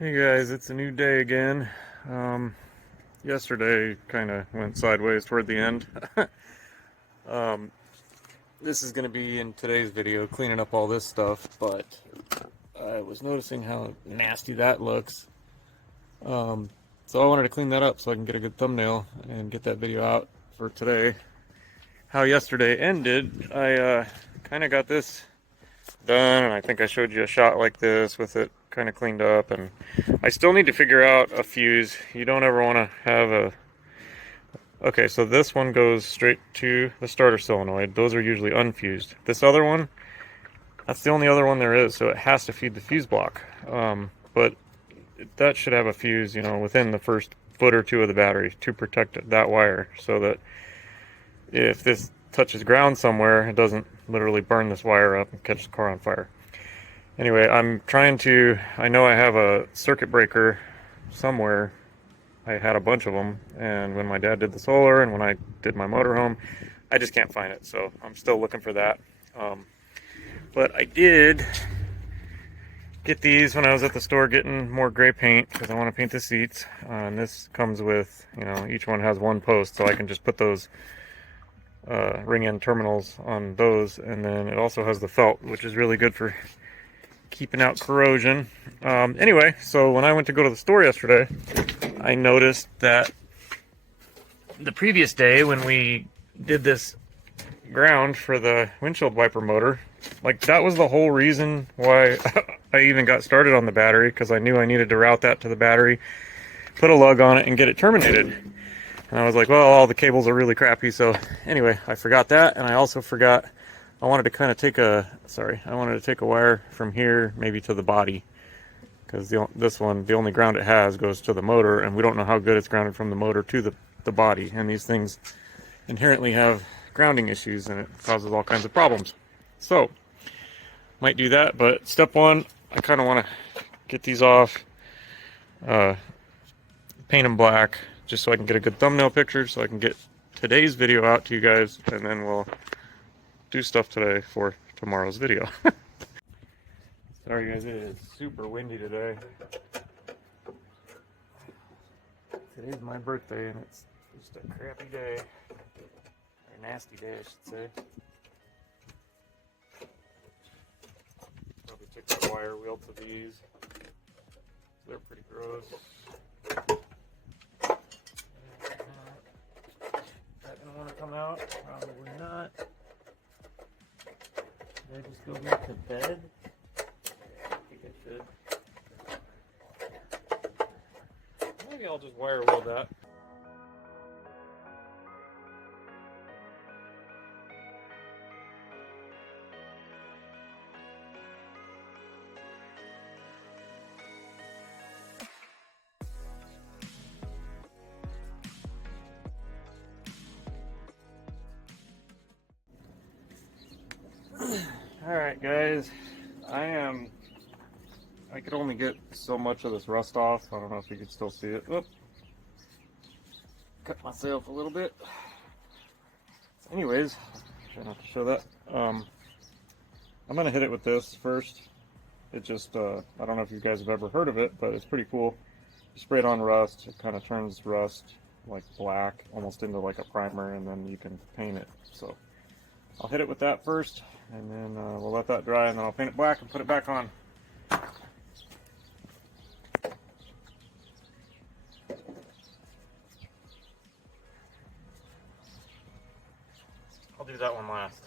Hey guys, it's a new day again. Yesterday kind of went sideways toward the end. um, this is going to be in today's video, cleaning up all this stuff, but I was noticing how nasty that looks. So I wanted to clean that up so I can get a good thumbnail and get that video out for today. How yesterday ended, I kind of got this done, and I think I showed you a shot like this with it kind of cleaned up, and I still need to figure out a fuse. You don't ever want to have a... Okay, so this one goes straight to the starter solenoid. Those are usually unfused. This other one, that's the only other one there is, so it has to feed the fuse block. But that should have a fuse, within the first foot or two of the battery to protect that wire, so that if this touches ground somewhere, it doesn't literally burn this wire up and catch the car on fire. Anyway, I know I have a circuit breaker somewhere. I had a bunch of them, and when my dad did the solar and when I did my motorhome, I just can't find it, so I'm still looking for that. But I did get these when I was at the store getting more gray paint because I want to paint the seats. And this comes with, each one has one post, so I can just put those ring-end terminals on those, and then it also has the felt, which is really good for keeping out corrosion. Anyway, so when I went to go to the store yesterday, I noticed that the previous day when we did this ground for the windshield wiper motor, like that was the whole reason why I even got started on the battery, because I knew I needed to route that to the battery, put a lug on it, and get it terminated. And I was like, well, all the cables are really crappy, so anyway, I forgot that, and I also forgot I wanted to kind of take a wire from here maybe to the body, because this one, the only ground it has goes to the motor, and we don't know how good it's grounded from the motor to the body, and these things inherently have grounding issues, and it causes all kinds of problems. So, might do that, but step one, I kind of want to get these off, paint them black, just so I can get a good thumbnail picture, so I can get today's video out to you guys, and then we'll do stuff today for tomorrow's video. Sorry guys, it is super windy today. Today's my birthday and it's just a crappy day. Or a nasty day, I should say. Probably took that wire wheel to these. They're pretty gross. That gonna want to come out? Probably not. Did I just go back to bed? I think I should. Maybe I'll just wire wheel that. Alright guys, I could only get so much of this rust off. I don't know if you can still see it. Oop. Cut myself a little bit. Anyways, try not to show that. I'm gonna hit it with this first. It just, I don't know if you guys have ever heard of it, but it's pretty cool. You spray it on rust, it kind of turns rust like black, almost into like a primer, and then you can paint it. So I'll hit it with that first, and then we'll let that dry, and then I'll paint it black and put it back on. I'll do that one last.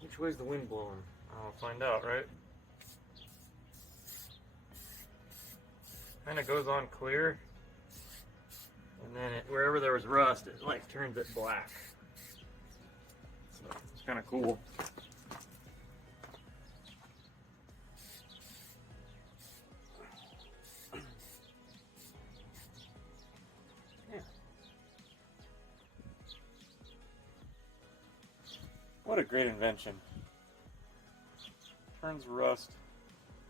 Which way's the wind blowing? I'll find out, right? Kind of goes on clear, and then wherever there was rust, it like turns it black. So it's kind of cool. Yeah. What a great invention. Turns rust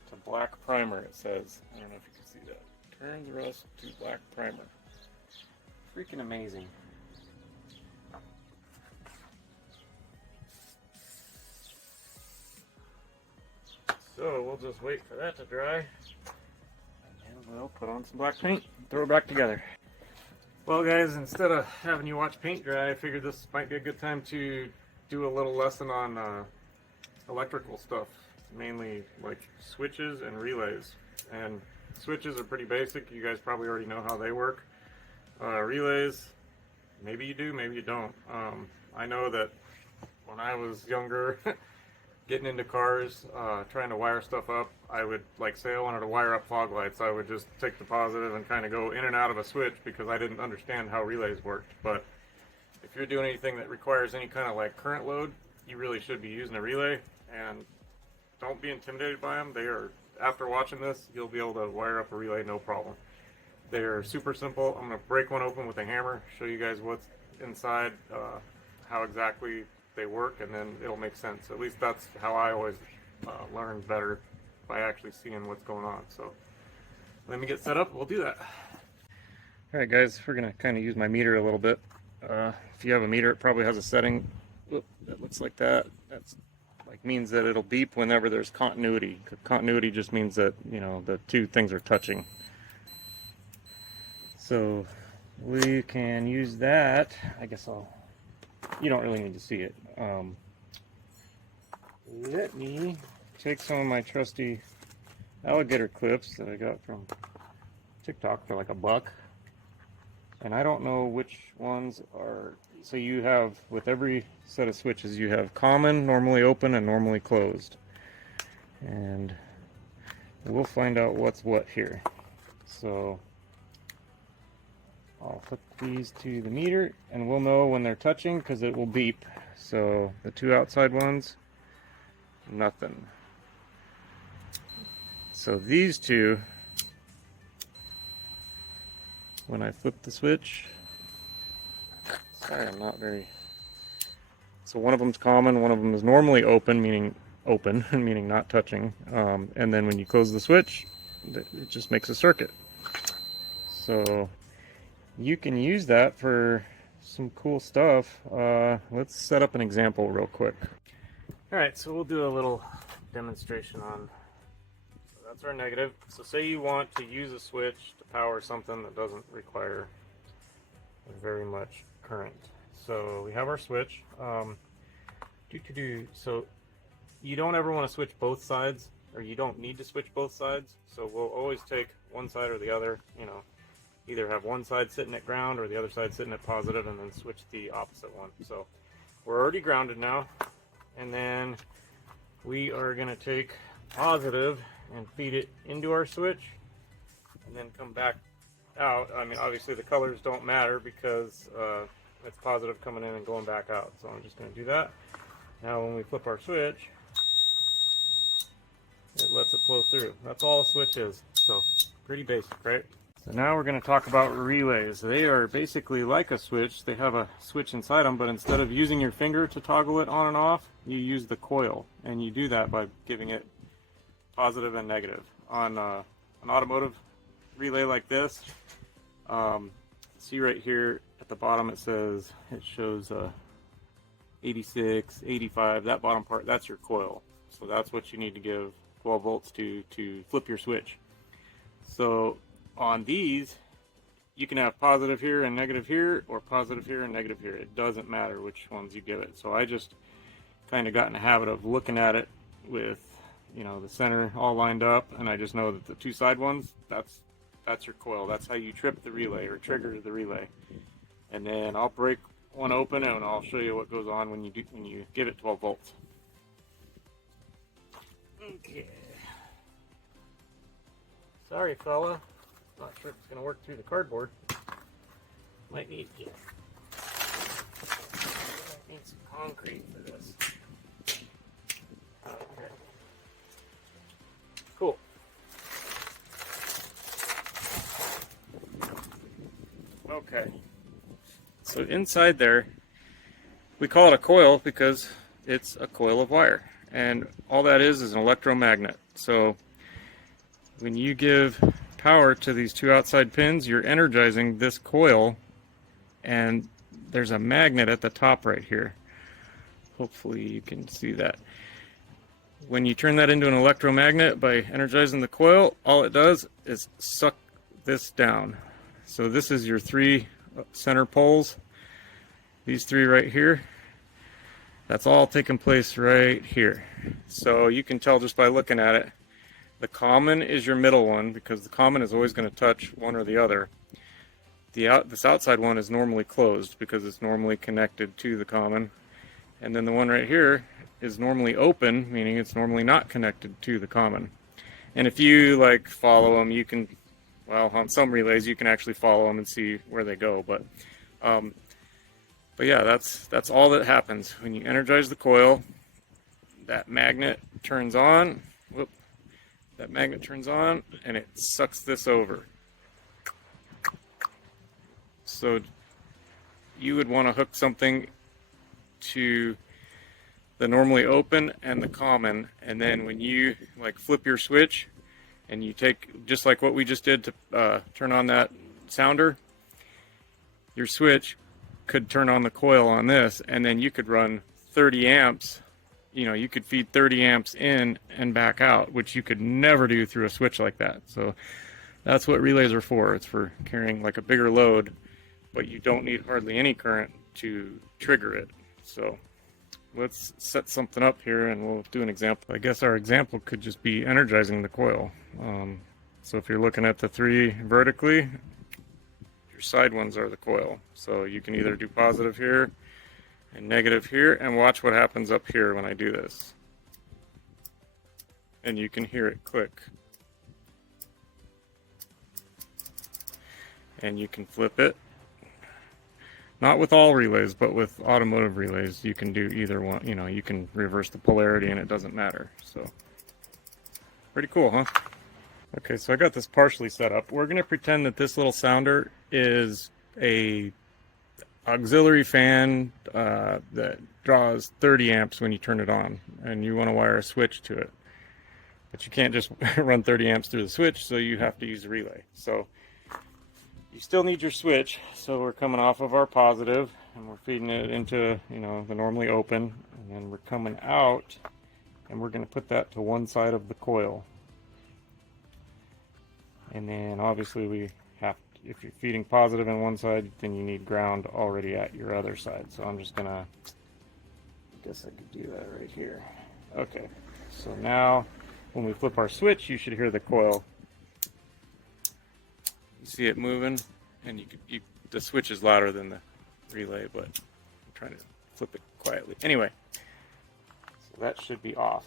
to black primer, it says. I don't know if you can see that. Turns rust to black primer. Freaking amazing. So we'll just wait for that to dry, and we'll put on some black paint, throw it back together. Well guys, instead of having you watch paint dry, I figured this might be a good time to do a little lesson on electrical stuff, mainly like switches and relays. And switches are pretty basic, you guys probably already know how they work. Relays, maybe you do, maybe you don't. I know that when I was younger, getting into cars, trying to wire stuff up, I would, like, say I wanted to wire up fog lights, I would just take the positive and kind of go in and out of a switch because I didn't understand how relays worked. But if you're doing anything that requires any kind of like current load, you really should be using a relay, and don't be intimidated by them. They are, after watching this, you'll be able to wire up a relay no problem. They're super simple. I'm going to break one open with a hammer, show you guys what's inside, how exactly they work, and then it'll make sense. At least that's how I always learn better, by actually seeing what's going on. So let me get set up, we'll do that. Alright guys, we're going to kind of use my meter a little bit. If you have a meter, it probably has a setting that looks like that. That's like means that it'll beep whenever there's continuity. Continuity just means that, you know, the two things are touching. So we can use that. I guess you don't really need to see it. Let me take some of my trusty alligator clips that I got from TikTok for like $1. And I don't know which ones are, so you have, with every set of switches, you have common, normally open, and normally closed. And we'll find out what's what here. So I'll hook these to the meter, and we'll know when they're touching because it will beep. So the two outside ones, nothing. So these two, when I flip the switch, sorry, I'm not very, so one of them's common, one of them is normally open, meaning open, meaning not touching, and then when you close the switch, it just makes a circuit. So you can use that for some cool stuff. Let's set up an example real quick. Alright, so we'll do a little demonstration on, so that's our negative. So say you want to use a switch to power something that doesn't require very much current. So we have our switch. So you don't ever want to switch both sides, or you don't need to switch both sides. So we'll always take one side or the other, you know, either have one side sitting at ground or the other side sitting at positive, and then switch the opposite one. So we're already grounded now, and then we are going to take positive and feed it into our switch, and then come back out. I mean, obviously the colors don't matter because it's positive coming in and going back out. So I'm just going to do that. Now when we flip our switch, it lets it flow through. That's all a switch is. So pretty basic, right? So now we're going to talk about relays. They are basically like a switch. They have a switch inside them, but instead of using your finger to toggle it on and off, you use the coil. And you do that by giving it positive and negative. On an automotive relay like this, see right here at the bottom it shows 86, 85, that bottom part, that's your coil. So that's what you need to give 12 volts to flip your switch. So on these, you can have positive here and negative here, or positive here and negative here. It doesn't matter which ones you give it. So I just kind of got in the habit of looking at it with, you know, the center all lined up, and I just know that the two side ones, that's your coil. That's how you trip the relay or trigger the relay. And then I'll break one open and I'll show you what goes on when you give it 12 volts. Okay. Sorry, fella. Not sure if it's going to work through the cardboard. Might need some concrete for this. Okay. Cool. Okay. So inside there, we call it a coil because it's a coil of wire. And all that is an electromagnet. So when you give power to these two outside pins, you're energizing this coil, and there's a magnet at the top right here. Hopefully you can see that. When you turn that into an electromagnet by energizing the coil, all it does is suck this down. So this is your 3 center poles, these 3 right here. That's all taking place right here. So you can tell just by looking at it. The common is your middle one, because the common is always going to touch one or the other. This outside one is normally closed because it's normally connected to the common. And then the one right here is normally open, meaning it's normally not connected to the common. And if you like follow them, you can, well, on some relays you can actually follow them and see where they go. But yeah, that's all that happens when you energize the coil. That magnet turns on. Whoop. That magnet turns on and it sucks this over. So you would want to hook something to the normally open and the common, and then when you like flip your switch and you take, just like what we just did to turn on that sounder, your switch could turn on the coil on this, and then you could run 30 amps. You know, you could feed 30 amps in and back out, which you could never do through a switch like that. So that's what relays are for. It's for carrying like a bigger load, but you don't need hardly any current to trigger it. So let's set something up here and we'll do an example. I guess our example could just be energizing the coil. So if you're looking at the 3 vertically, your side ones are the coil. So you can either do positive here and negative here, and watch what happens up here when I do this. And you can hear it click. And you can flip it. Not with all relays, but with automotive relays, you can do either one. You know, you can reverse the polarity and it doesn't matter. So, pretty cool, huh? Okay, so I got this partially set up. We're going to pretend that this little sounder is a auxiliary fan that draws 30 amps when you turn it on, and you want to wire a switch to it. But you can't just run 30 amps through the switch, so you have to use a relay. So you still need your switch, so we're coming off of our positive and we're feeding it into, you know, the normally open, and then we're coming out and we're going to put that to one side of the coil. And then obviously we have to, if you're feeding positive in one side, then you need ground already at your other side. So I'm just gonna, I guess I could do that right here. Okay, so now when we flip our switch, you should hear the coil. You see it moving, and the switch is louder than the relay, but I'm trying to flip it quietly. Anyway, so that should be off.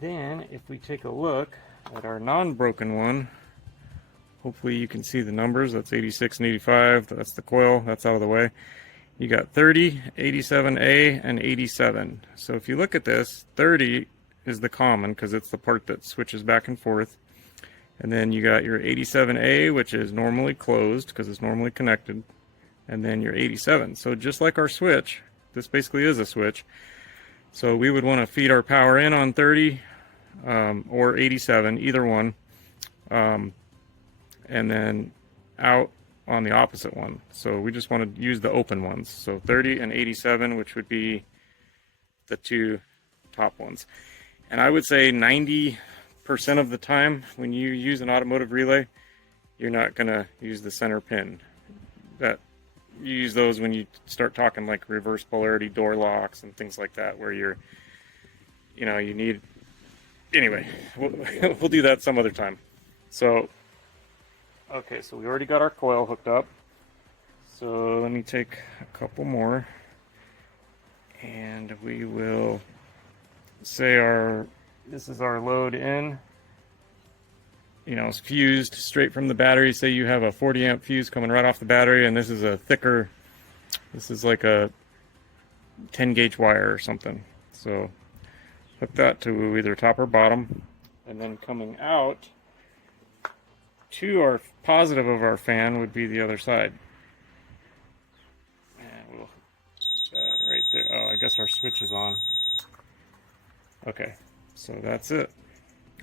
Then if we take a look at our non-broken one, hopefully you can see the numbers. That's 86 and 85. That's the coil. That's out of the way. You got 30, 87A, and 87. So if you look at this, 30 is the common because it's the part that switches back and forth. And then you got your 87A, which is normally closed because it's normally connected. And then your 87. So just like our switch, this basically is a switch. So we would want to feed our power in on 30 or 87, either one. And then out on the opposite one. So we just want to use the open ones. So 30 and 87, which would be the 2 top ones. And I would say 90% of the time when you use an automotive relay, you're not going to use the center pin. That you use those when you start talking like reverse polarity door locks and things like that, where you're, you know, you need, anyway, we'll do that some other time. So okay, so we already got our coil hooked up. So let me take a couple more, and we will say this is our load in. You know, it's fused straight from the battery. Say you have a 40 amp fuse coming right off the battery, and this is a thicker, this is like a 10 gauge wire or something. So hook that to either top or bottom, and then coming out to our positive of our fan would be the other side. And we'll put that right there. Oh, I guess our switch is on. Okay, so that's it.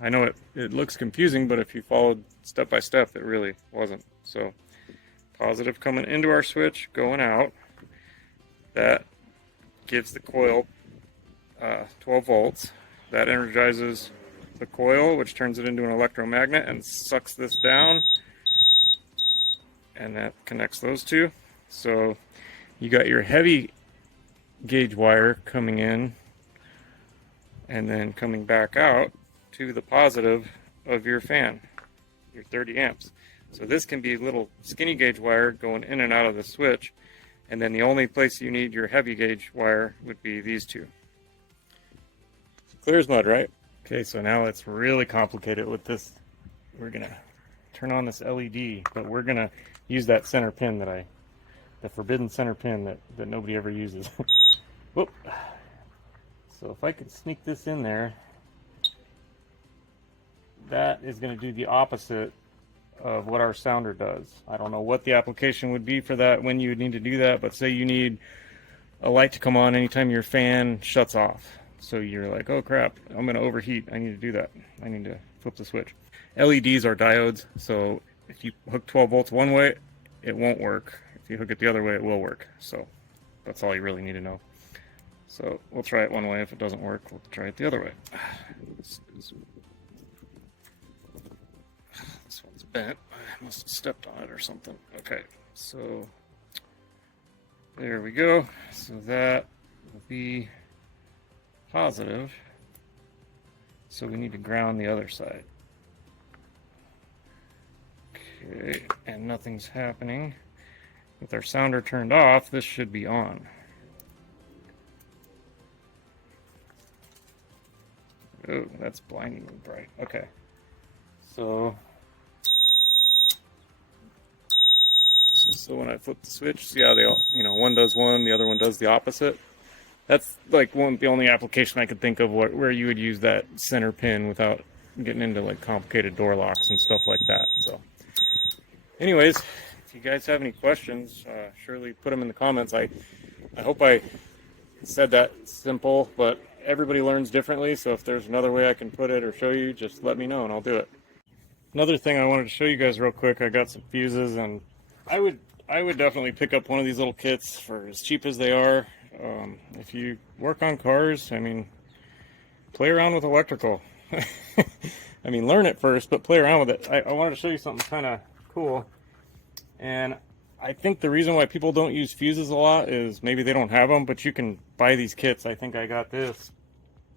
I know it looks confusing, but if you followed step by step, it really wasn't. So positive coming into our switch, going out. That gives the coil 12 volts. That energizes the coil, which turns it into an electromagnet and sucks this down, and that connects those two. So you got your heavy gauge wire coming in and then coming back out to the positive of your fan, your 30 amps. So this can be little skinny gauge wire going in and out of the switch, and then the only place you need your heavy gauge wire would be these two. Clear as mud, right? Okay, so now it's really complicated with this. We're gonna turn on this LED, but we're gonna use that center pin the forbidden center pin that nobody ever uses. Whoop. So if I could sneak this in there, that is going to do the opposite of what our sounder does. I don't know what the application would be for that, when you would need to do that, but say you need a light to come on anytime your fan shuts off. So you're like, oh crap, I'm going to overheat. I need to do that. I need to flip the switch. LEDs are diodes, so if you hook 12 volts one way, it won't work. If you hook it the other way, it will work. So that's all you really need to know. So we'll try it one way. If it doesn't work, we'll try it the other way. This one's bent. I must have stepped on it or something. Okay, so there we go. So that will be positive. So we need to ground the other side. Okay, and nothing's happening. With our sounder turned off, this should be on. Oh, that's blindingly bright. Okay. So when I flip the switch, see how they all, one does one, the other one does the opposite. That's like the only application I could think of where you would use that center pin without getting into like complicated door locks and stuff like that. So anyways, if you guys have any questions, surely put them in the comments. I hope I said that simple, but everybody learns differently, so if there's another way I can put it or show you, just let me know and I'll do it. Another thing I wanted to show you guys real quick, I got some fuses, and I would definitely pick up one of these little kits for as cheap as they are. If you work on cars, I mean, play around with electrical. I mean, learn it first, but play around with it. I wanted to show you something kind of cool, and I think the reason why people don't use fuses a lot is maybe they don't have them, but you can buy these kits. I think I got this.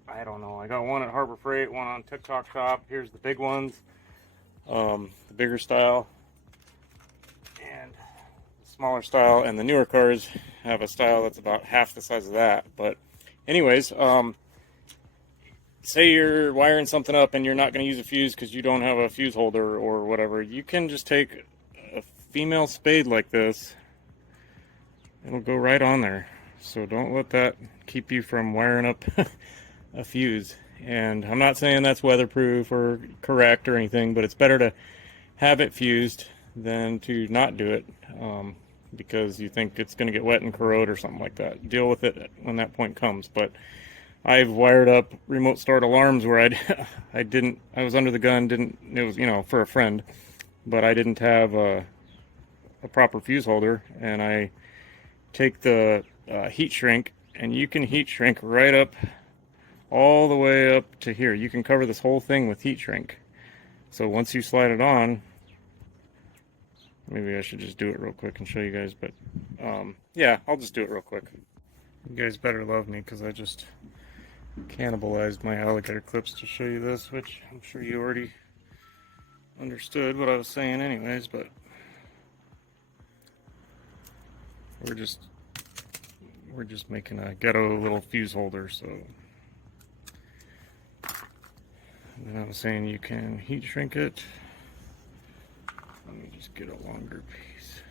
I don't know. I got one at Harbor Freight, one on TikTok Shop. Here's the big ones, the bigger style, and the smaller style. And the newer cars have a style that's about half the size of that. But anyways, say you're wiring something up and you're not going to use a fuse because you don't have a fuse holder or whatever. You can just take a female spade like this. It'll go right on there. So don't let that keep you from wiring up a fuse. And I'm not saying that's weatherproof or correct or anything, but it's better to have it fused than to not do it, because you think it's going to get wet and corrode or something like that. Deal with it when that point comes. But I've wired up remote start alarms where I was under the gun, it was, for a friend, but I didn't have a proper fuse holder, and I take the heat shrink, and you can heat shrink right up all the way up to here. You can cover this whole thing with heat shrink. So once you slide it on, maybe I should just do it real quick and show you guys, but yeah, I'll just do it real quick. You guys better love me because I just cannibalized my alligator clips to show you this, which I'm sure you already understood what I was saying anyways, but we're just making a ghetto little fuse holder. So and I was saying you can heat shrink it. Let me just get a longer piece.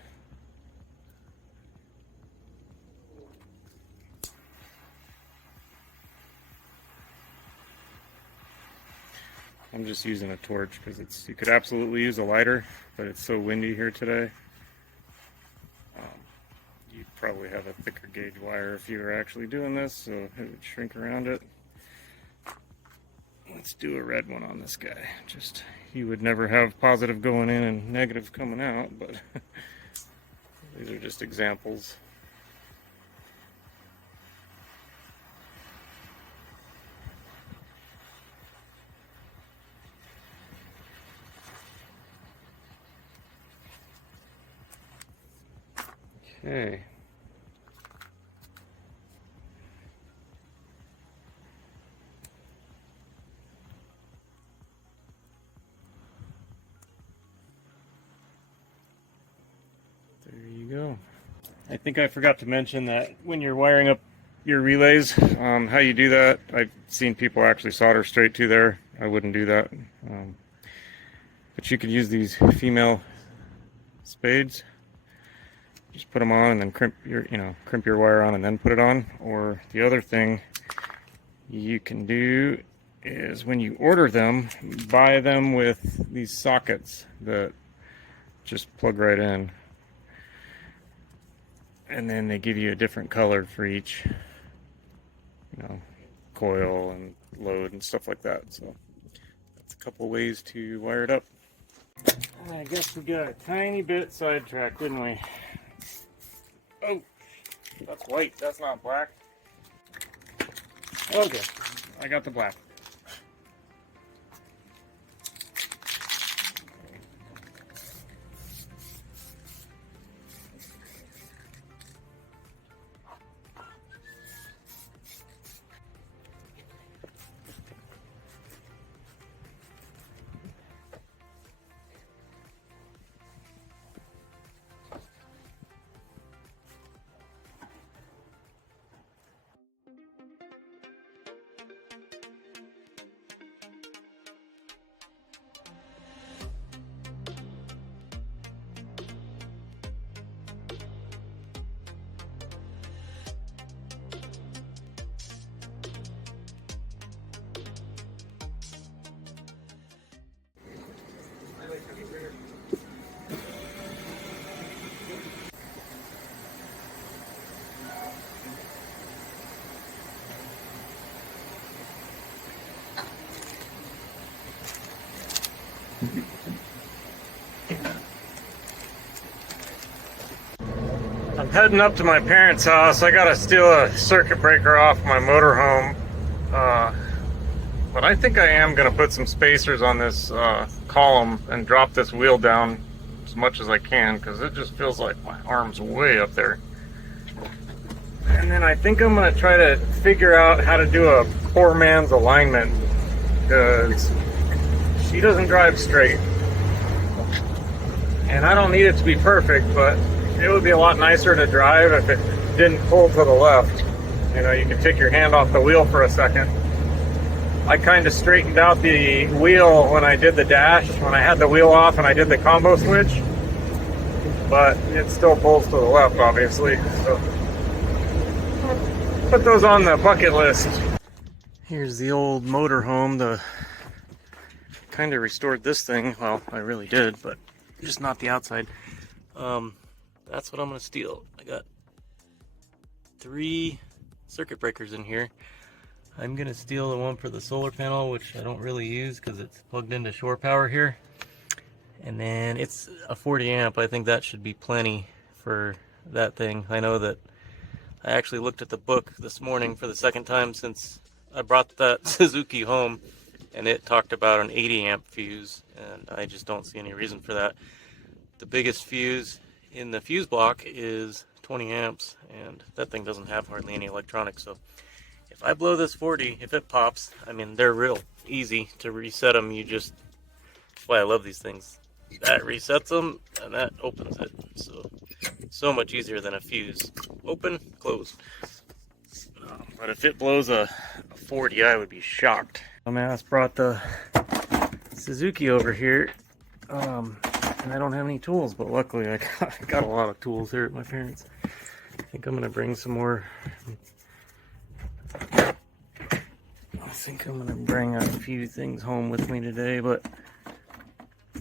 I'm just using a torch because you could absolutely use a lighter, but it's so windy here today. You'd probably have a thicker gauge wire if you were actually doing this, so it would shrink around it. Let's do a red one on this guy. Just, you would never have positive going in and negative coming out, but these are just examples. Okay. There you go. I think I forgot to mention that when you're wiring up your relays, how you do that. I've seen people actually solder straight to there. I wouldn't do that. But you could use these female spades. Just put them on and then crimp your wire on and then put it on. Or the other thing you can do is when you order them, buy them with these sockets that just plug right in. And then they give you a different color for each, coil and load and stuff like that. So that's a couple ways to wire it up. I guess we got a tiny bit sidetracked, didn't we? Oh, that's white. That's not black. Okay, I got the black. I'm heading up to my parents' house. I gotta steal a circuit breaker off my motorhome. But I think I am gonna put some spacers on this column and drop this wheel down as much as I can, because it just feels like my arm's way up there. And then I think I'm gonna try to figure out how to do a poor man's alignment, because she doesn't drive straight. And I don't need it to be perfect, but it would be a lot nicer to drive if it didn't pull to the left. You could take your hand off the wheel for a second. I kind of straightened out the wheel when I did the dash, when I had the wheel off and I did the combo switch, but it still pulls to the left, obviously. So put those on the bucket list. Here's the old motorhome. The kind of restored this thing. Well, I really did, but just not the outside. That's what I'm gonna steal. I got 3 circuit breakers in here. I'm gonna steal the one for the solar panel, which I don't really use because it's plugged into shore power here. And then it's a 40 amp. I think that should be plenty for that thing. I know that I actually looked at the book this morning for the second time since I brought that Suzuki home, and it talked about an 80 amp fuse, and I just don't see any reason for that. The biggest fuse in the fuse block is 20 amps, and that thing doesn't have hardly any electronics. So if I blow this 40, if it pops, I mean, they're real easy to reset them. That's why I love these things. That resets them, and that opens it. So much easier than a fuse. Open, close. But if it blows a 40, I would be shocked. Dumbass brought the Suzuki over here. And I don't have any tools, but luckily I got a lot of tools here at my parents'. I think I'm gonna bring some more. I think I'm gonna bring a few things home with me today, but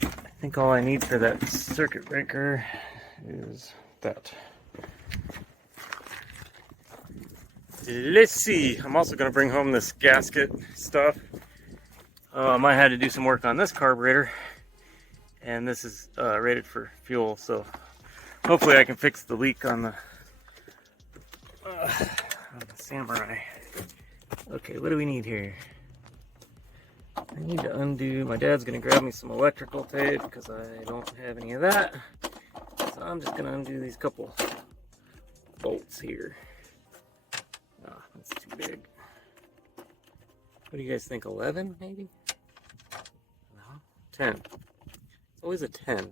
I think all I need for that circuit breaker is that. Let's see. I'm also gonna bring home this gasket stuff. I had to do some work on this carburetor. And this is rated for fuel, so hopefully I can fix the leak on the Samurai. Okay, what do we need here? I need to undo. My dad's gonna grab me some electrical tape because I don't have any of that. So I'm just gonna undo these couple bolts here. Ah, that's too big. What do you guys think? 11 maybe? No, 10. It's always a 10.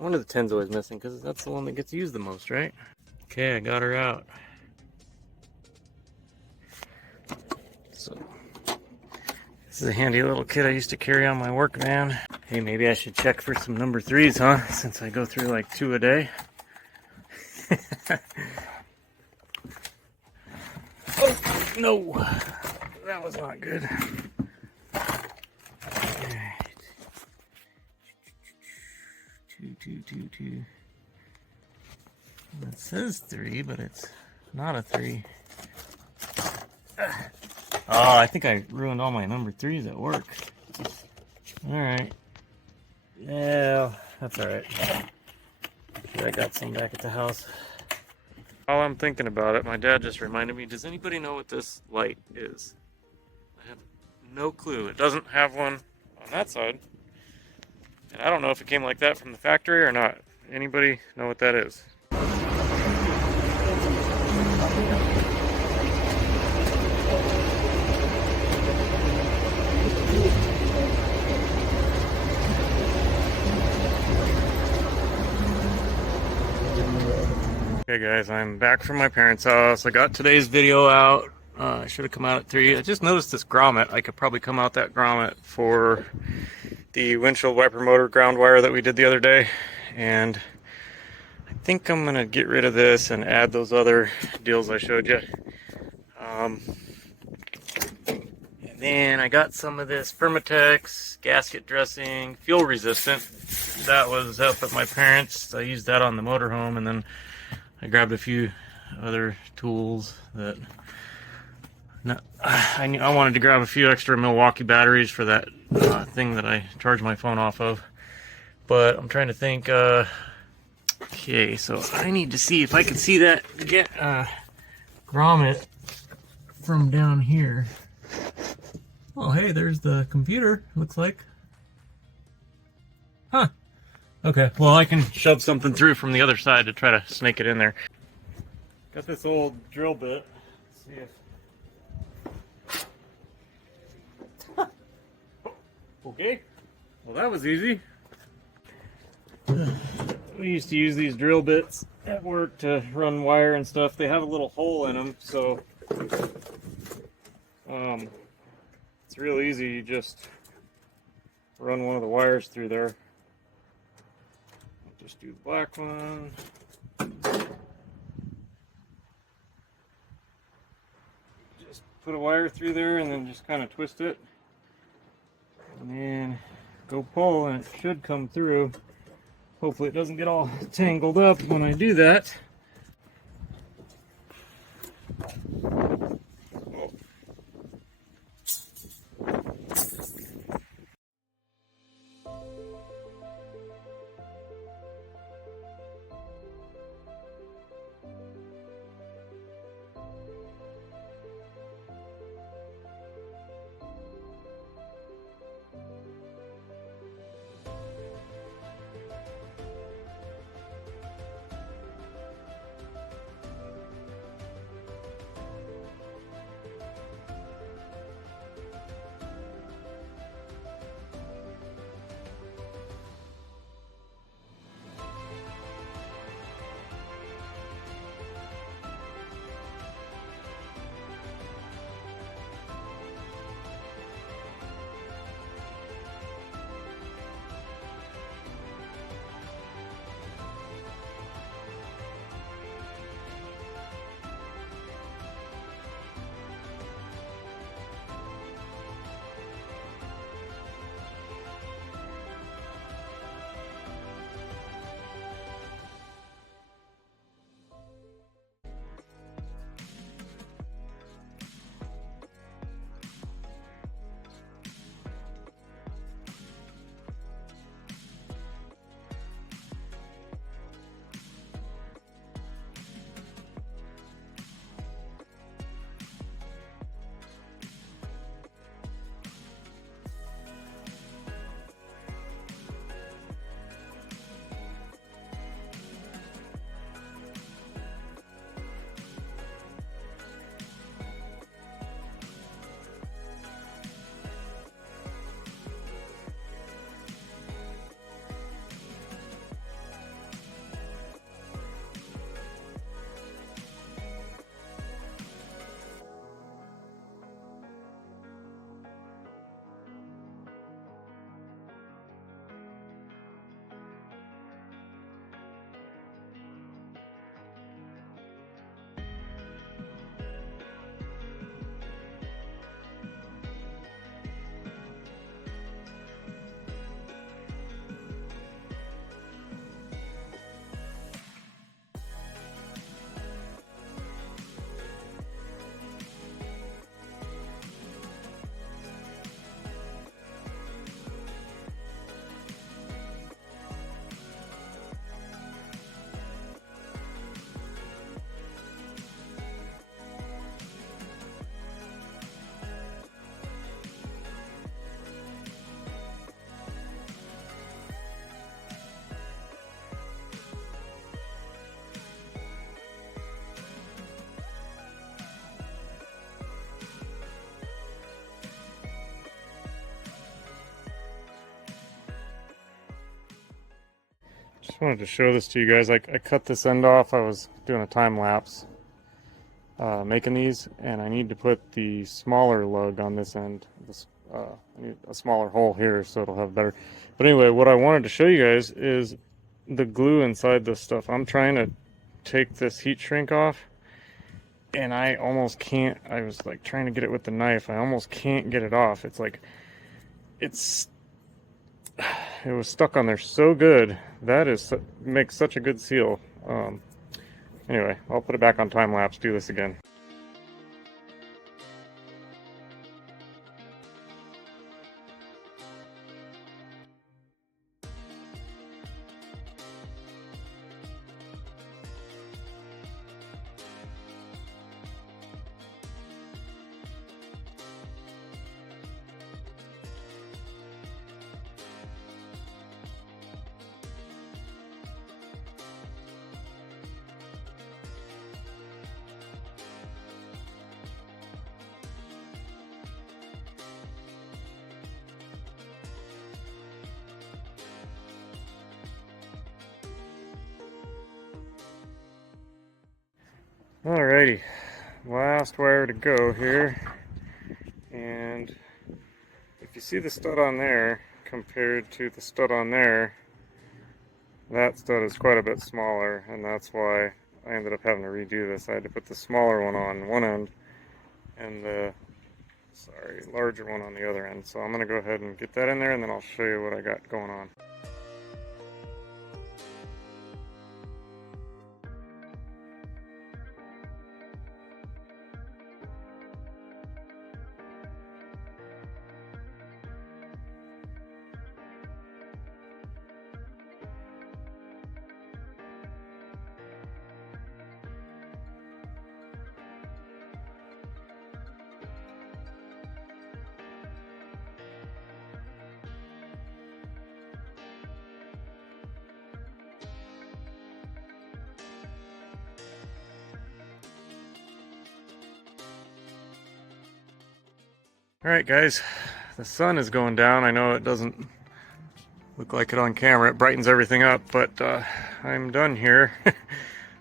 I wonder the 10's always missing because that's the one that gets used the most, right? Okay, I got her out. So, this is a handy little kit I used to carry on my work van. Hey, maybe I should check for some number 3s, huh? Since I go through like 2 a day. Oh, no. That was not good. Alright. 2. It says 3, but it's not a 3. Oh, I think I ruined all my number 3s at work. Alright. Yeah, that's alright. I got some back at the house. While I'm thinking about it, my dad just reminded me, does anybody know what this light is? I have no clue. It doesn't have one on that side. And I don't know if it came like that from the factory or not. Anybody know what that is? Okay guys, I'm back from my parents' house. I got today's video out. I should have come out at 3. I just noticed this grommet. I could probably come out that grommet for the windshield wiper motor ground wire that we did the other day. And I think I'm going to get rid of this and add those other deals I showed you. And then I got some of this Permatex gasket dressing, fuel resistant. That was up at my parents'. I used that on the motorhome, and then I grabbed a few other tools that I wanted to grab a few extra Milwaukee batteries for that thing that I charge my phone off of. But I'm trying to think. Okay, so I need to see if I can see that grommet from down here. Oh, hey, there's the computer. Looks like. Huh. Okay, well I can shove something through from the other side to try to snake it in there. Got this old drill bit. Let's see if... Okay, well that was easy. We used to use these drill bits at work to run wire and stuff. They have a little hole in them, so it's real easy. You just run one of the wires through there. Just do the black one. Just put a wire through there and then just kind of twist it. And then go pull and it should come through. Hopefully it doesn't get all tangled up when I do that. Just wanted to show this to you guys. I cut this end off. I was doing a time lapse making these, and I need to put the smaller lug on this end. I need a smaller hole here so it'll have better. But anyway, what I wanted to show you guys is the glue inside this stuff. I'm trying to take this heat shrink off, and I almost can't. I was like trying to get it with the knife. I almost can't get it off. It's like it was stuck on there so good. That makes such a good seal. Anyway, I'll put it back on time lapse, do this again. Alrighty, last wire to go here, and if you see the stud on there compared to the stud on there, that stud is quite a bit smaller, and that's why I ended up having to redo this. I had to put the smaller one on one end and the larger one on the other end. So I'm going to go ahead and get that in there, and then I'll show you what I got going on. Alright guys, the sun is going down. I know it doesn't look like it on camera. It brightens everything up, but I'm done here.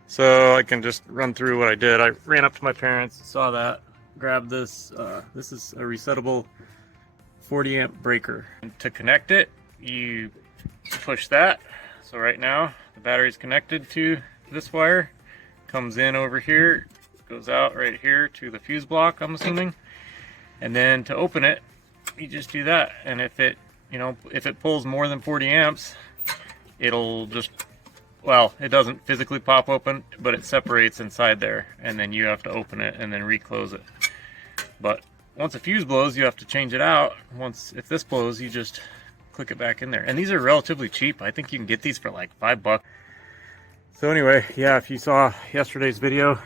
So I can just run through what I did. I ran up to my parents, saw that, grabbed this. This is a resettable 40 amp breaker. And to connect it, you push that. So right now, the battery's connected to this wire. Comes in over here, goes out right here to the fuse block, I'm assuming. And then to open it, you just do that. And if it pulls more than 40 amps, it'll just, well, it doesn't physically pop open, but it separates inside there. And then you have to open it and then reclose it. But once a fuse blows, you have to change it out. If this blows, you just click it back in there. And these are relatively cheap. I think you can get these for like $5. So anyway, yeah, if you saw yesterday's video,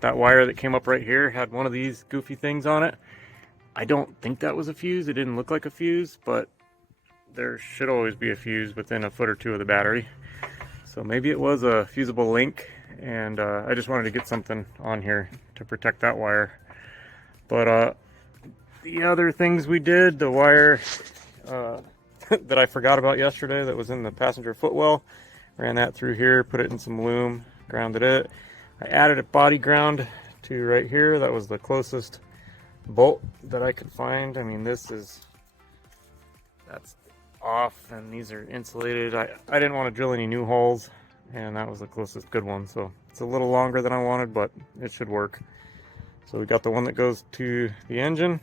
that wire that came up right here had one of these goofy things on it. I don't think that was a fuse. It didn't look like a fuse, but there should always be a fuse within a foot or two of the battery. So maybe it was a fusible link, and I just wanted to get something on here to protect that wire. But the other things we did, the wire that I forgot about yesterday that was in the passenger footwell, ran that through here, put it in some loom, grounded it. I added a body ground to right here. That was the closest bolt that I could find. I mean, that's off, and these are insulated. I didn't want to drill any new holes, and that was the closest good one. So it's a little longer than I wanted, but it should work. So we got the one that goes to the engine.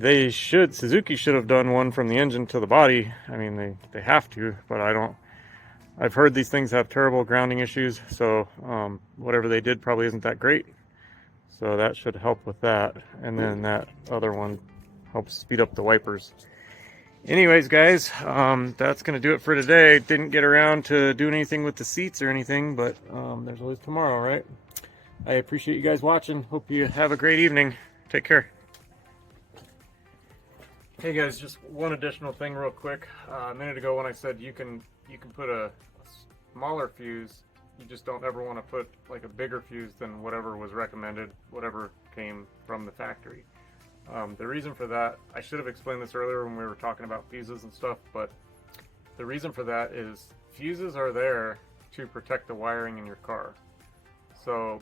Suzuki should have done one from the engine to the body. I mean, they have to, but I don't. I've heard these things have terrible grounding issues, so whatever they did probably isn't that great. So that should help with that. And then that other one helps speed up the wipers. Anyways, guys, that's going to do it for today. Didn't get around to doing anything with the seats or anything, but there's always tomorrow, right? I appreciate you guys watching. Hope you have a great evening. Take care. Hey guys, just one additional thing real quick. A minute ago when I said you can put a smaller fuse, you just don't ever want to put like a bigger fuse than whatever was recommended, whatever came from the factory. The reason for that, I should have explained this earlier when we were talking about fuses and stuff, but the reason for that is fuses are there to protect the wiring in your car. So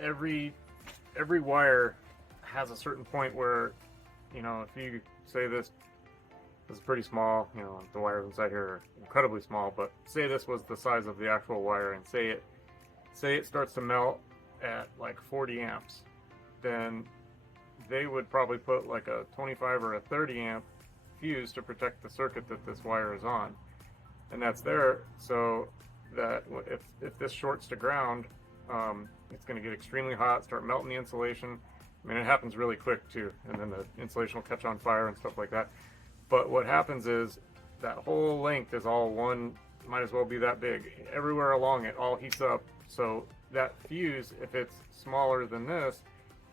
every wire has a certain point where, you know, if you say this is pretty small, you know, the wires inside here are incredibly small, but say this was the size of the actual wire, and say it starts to melt at like 40 amps, then they would probably put like a 25 or a 30 amp fuse to protect the circuit that this wire is on. And that's there so that if this shorts to ground, it's going to get extremely hot, start melting the insulation. I mean, it happens really quick too, and then the insulation will catch on fire and stuff like that. But what happens is that whole length is all one, might as well be that big. Everywhere along it all heats up. So that fuse, if it's smaller than this,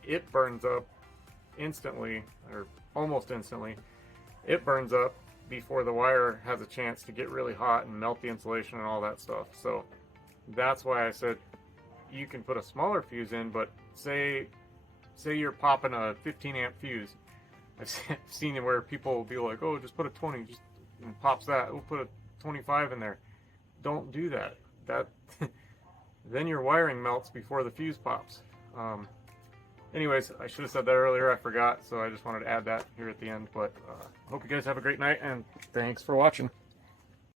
it burns up instantly, or almost instantly. It burns up before the wire has a chance to get really hot and melt the insulation and all that stuff. So that's why I said you can put a smaller fuse in, but say you're popping a 15 amp fuse. I've seen it where people will be like, oh, just put a 20, just and pops that. We'll put a 25 in there. Don't do that. Then your wiring melts before the fuse pops. Anyways, I should have said that earlier. I forgot, so I just wanted to add that here at the end. But hope you guys have a great night, and thanks for watching.